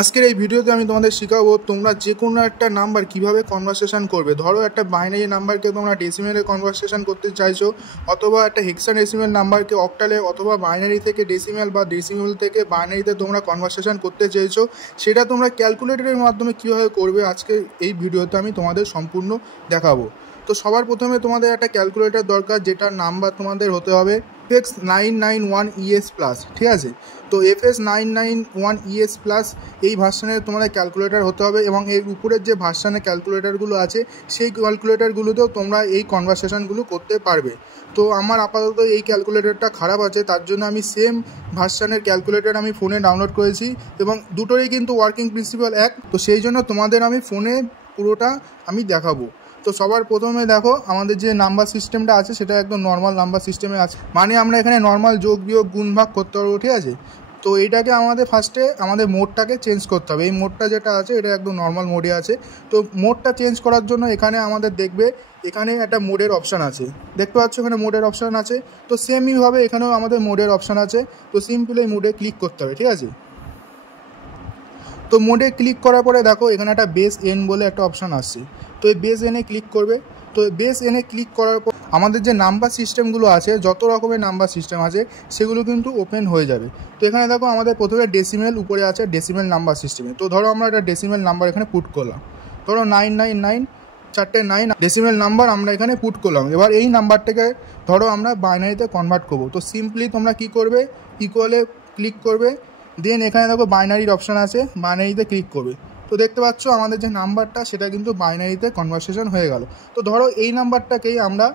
আজকের এই ভিডিওতে আমি তোমাদের শেখাবো তোমরা যে কোনো একটা নাম্বার কিভাবে কনভারসেশন করবে। ধরো একটা বাইনারি নাম্বারকে তোমরা ডেসিমেলে কনভারসেশন করতে চাইছো, অথবা একটা হেক্সাডেসিমেল নাম্বারকে অক্টালে অথবা বাইনারি থেকে ডেসিমেল বা ডেসিমেল থেকে বাইনারিতে তোমরা কনভারসেশন করতে চাইছো, সেটা তোমরা ক্যালকুলেটরের মাধ্যমে কীভাবে করবে আজকে এই ভিডিওতে আমি তোমাদের সম্পূর্ণ দেখাবো। তো সবার প্রথমে তোমাদের একটা ক্যালকুলেটর দরকার, যেটার নাম্বার তোমাদের হতে হবে FX991ES+, ঠিক আছে। তো FS991ES+ এই ভার্সানের তোমাদের ক্যালকুলেটর হতে হবে, এবং এর উপরের যে ভার্সানের ক্যালকুলেটরগুলো আছে সেই ক্যালকুলেটরগুলোতেও তোমরা এই কনভারসেশনগুলো করতে পারবে। তো আমার আপাতত এই ক্যালকুলেটরটা খারাপ আছে, তার জন্য আমি সেম ভার্সানের ক্যালকুলেটর আমি ফোনে ডাউনলোড করেছি, এবং দুটোরই কিন্তু ওয়ার্কিং প্রিন্সিপাল এক। তো সেই জন্য তোমাদের আমি ফোনে পুরোটা আমি দেখাবো। তো সবার প্রথমে দেখো আমাদের যে নাম্বার সিস্টেমটা আছে সেটা একদম নর্মাল নাম্বার সিস্টেমে আছে, মানে আমরা এখানে নর্মাল যোগ বিয়োগ গুণ ভাগ করতে পারবো, ঠিক আছে। তো এইটাকে আমাদের ফার্স্টে আমাদের মোডটাকে চেঞ্জ করতে হবে। এই মোডটা যেটা আছে এটা একদম নর্মাল মোডে আছে। তো মোডটা চেঞ্জ করার জন্য এখানে আমাদের দেখবে এখানে একটা মোডের অপশান আছে, দেখতে পাচ্ছ এখানে মোডের অপশান আছে। তো সেমইভাবে এখানেও আমাদের মোডের অপশান আছে। তো সিম্পল এই মোডে ক্লিক করতে হবে, ঠিক আছে। তো মোডে ক্লিক করার পরে দেখো এখানে একটা বেস এন বলে একটা অপশান আসছে। তো এই বেস এনে ক্লিক করবে। তো বেস এনে ক্লিক করার পর আমাদের যে নাম্বার সিস্টেমগুলো আছে, যত রকমের নাম্বার সিস্টেম আছে সেগুলো কিন্তু ওপেন হয়ে যাবে। তো এখানে দেখো আমাদের প্রথমে ডেসিমেল উপরে আছে, ডেসিমেল নাম্বার সিস্টেমে। তো ধরো আমরা একটা ডেসিমেল নাম্বার এখানে পুট করলাম, ধরো 999 চারটে 9 ডেসিমেল নাম্বার আমরা এখানে পুট করলাম। এবার এই নাম্বারটাকে ধরো আমরা বাইনারিতে কনভার্ট করবো। তো সিম্পলি তোমরা কি করবে, ইকুয়ালে ক্লিক করবে, দেন এখানে দেখো বাইনারির অপশান আছে, বাইনারিতে ক্লিক করবে। তো দেখতে পাচ্ছ আমাদের যে নাম্বারটা সেটা কিন্তু বাইনারিতে কনভারসেশন হয়ে গেল। তো ধরো এই নাম্বারটাকেই আমরা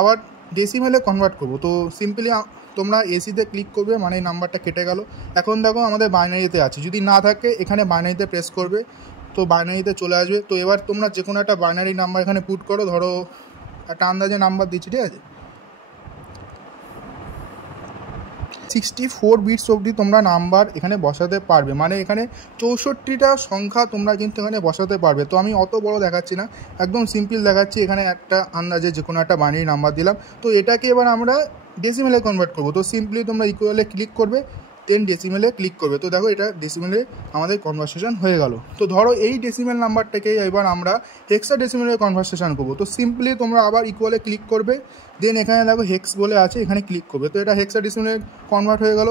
আবার ডেসিমেলে কনভার্ট করব। তো সিম্পলি তোমরা এসিতে ক্লিক করবে, মানে এই নাম্বারটা কেটে গেল। এখন দেখো আমাদের বাইনারিতে আছে, যদি না থাকে এখানে বাইনারিতে প্রেস করবে, তো বাইনারিতে চলে আসবে। তো এবার তোমরা যে কোনো একটা বাইনারি নাম্বার এখানে পুট করো, ধরো একটা আন্দাজে নাম্বার দিচ্ছি, ঠিক আছে। 64 বিটস অবধি তোমরা নাম্বার এখানে বসাতে পারবে, মানে এখানে 64টা সংখ্যা তোমরা কিন্তু এখানে বসাতে পারবে। তো আমি অত বড় দেখাচ্ছি না, একদম সিম্পল দেখাচ্ছি। এখানে একটা আন্দাজে যে কোনো একটা বাইনারি নাম্বার দিলাম। তো এটাকে এবার আমরা ডেসিমেলে কনভার্ট করবো। তো সিম্পলি তোমরা ইকুয়ালে ক্লিক করবে, 10 ডেসিমেলে ক্লিক করবে। তো দেখো এটা ডেসিমেলে আমাদের কনভারসেশন হয়ে গেল। তো ধরো এই ডেসিমেল নাম্বারটাকে এবার আমরা হেক্সাডেসিমেলে কনভারসেশন করবো। তো সিম্পলি তোমরা আবার ইকুয়ালে ক্লিক করবে, দেন এখানে দেখো হেক্স বলে আছে, এখানে ক্লিক করবে। তো এটা হেক্সাডেসিমেলে কনভার্ট হয়ে গেল।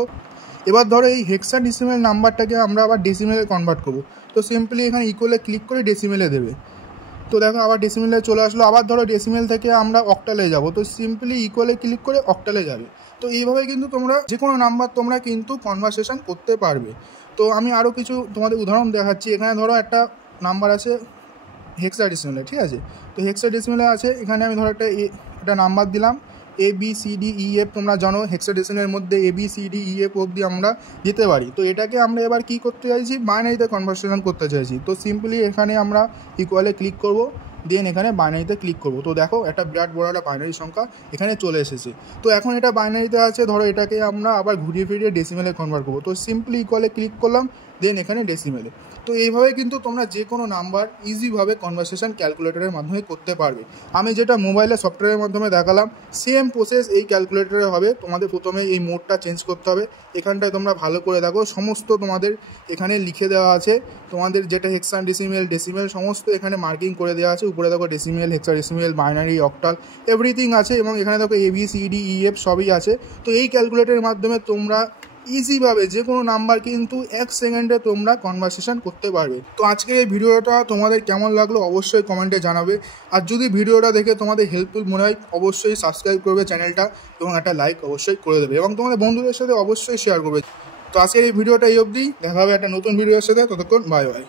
এবার ধরো এই হেক্সাডেসিমেল নাম্বারটাকে আমরা আবার ডেসিমেলে কনভার্ট করবো। তো সিম্পলি এখানে ইকুয়ালে ক্লিক করে ডেসিমেলে দেবে। তো দেখো আবার ডেসিমেলে চলে আসলো। আবার ধরো ডেসিমেল থেকে আমরা অক্টালে যাব, তো সিম্পলি ইকুয়ালে ক্লিক করে অক্টালে যাবে। তো এইভাবে কিন্তু তোমরা যে কোনো নাম্বার তোমরা কিন্তু কনভারসেশন করতে পারবে। তো আমি আরও কিছু তোমাদের উদাহরণ দেখাচ্ছি। এখানে ধরো একটা নাম্বার আছে হেক্সাডেসিমেলে, ঠিক আছে। তো হেক্সাডেসিমেলে আছে, এখানে আমি ধরো একটা নাম্বার দিলাম ABCDEF। তোমরা জানো হেক্সাডেসিমেলের মধ্যে ABCDEF অবধি আমরা যেতে পারি। তো এটাকে আমরা এবার কি করতে চাইছি, বাইনারিতে কনভারসেশন করতে চাইছি। তো সিম্পলি এখানে আমরা ইকুয়ালে ক্লিক করব, দেন এখানে বাইনারিতে ক্লিক করব। তো দেখো একটা বিরাট বড় একটা বাইনারি সংখ্যা এখানে চলে এসেছে। তো এখন এটা বাইনারিতে আছে, ধরো এটাকে আমরা আবার ঘুরিয়ে ফিরিয়ে ডেসিমেলে কনভার্ট করবো। তো সিম্পলি ইকুয়ালে ক্লিক করলাম, দেন এখানে ডেসিমেলে। তো এইভাবে কিন্তু তোমরা যে কোনো নাম্বার ইজিভাবে কনভারসেশন ক্যালকুলেটরের মাধ্যমে করতে পারবে। আমি যেটা মোবাইলে সফটওয়্যারের মাধ্যমে দেখালাম সেম প্রসেস এই ক্যালকুলেটরে হবে। তোমাদের প্রথমে এই মোডটা চেঞ্জ করতে হবে। এখানটায় তোমরা ভালো করে দেখো, সমস্ত তোমাদের এখানে লিখে দেওয়া আছে, তোমাদের যেটা হেক্সাডেসিমেল ডেসিমেল সমস্ত এখানে মার্কিং করে দেওয়া আছে। উপরে দেখো decimal, hexadecimal, binary, octal everything আছে, এবং এখানে দেখো ABCDEF সবই আছে। তো এই ক্যালকুলেটরের মাধ্যমে তোমরা ইজিভাবে যে কোনো নাম্বার কিন্তু 1 সেকেন্ডে তোমরা কনভারসেশন করতে পারবে। তো আজকের এই ভিডিওটা তোমাদের কেমন লাগলো অবশ্যই কমেন্টে জানাবে। আর যদি ভিডিওটা দেখে তোমাদের হেল্পফুল মনে হয় অবশ্যই সাবস্ক্রাইব করবে চ্যানেলটা, এবং একটা লাইক অবশ্যই করে দেবে, এবং তোমাদের বন্ধুদের সাথে অবশ্যই শেয়ার করবে। তো আজকের এই ভিডিওটা এই অবধি, দেখা হবে একটা নতুন ভিডিওর সাথে। ততক্ষণ বাই বাই।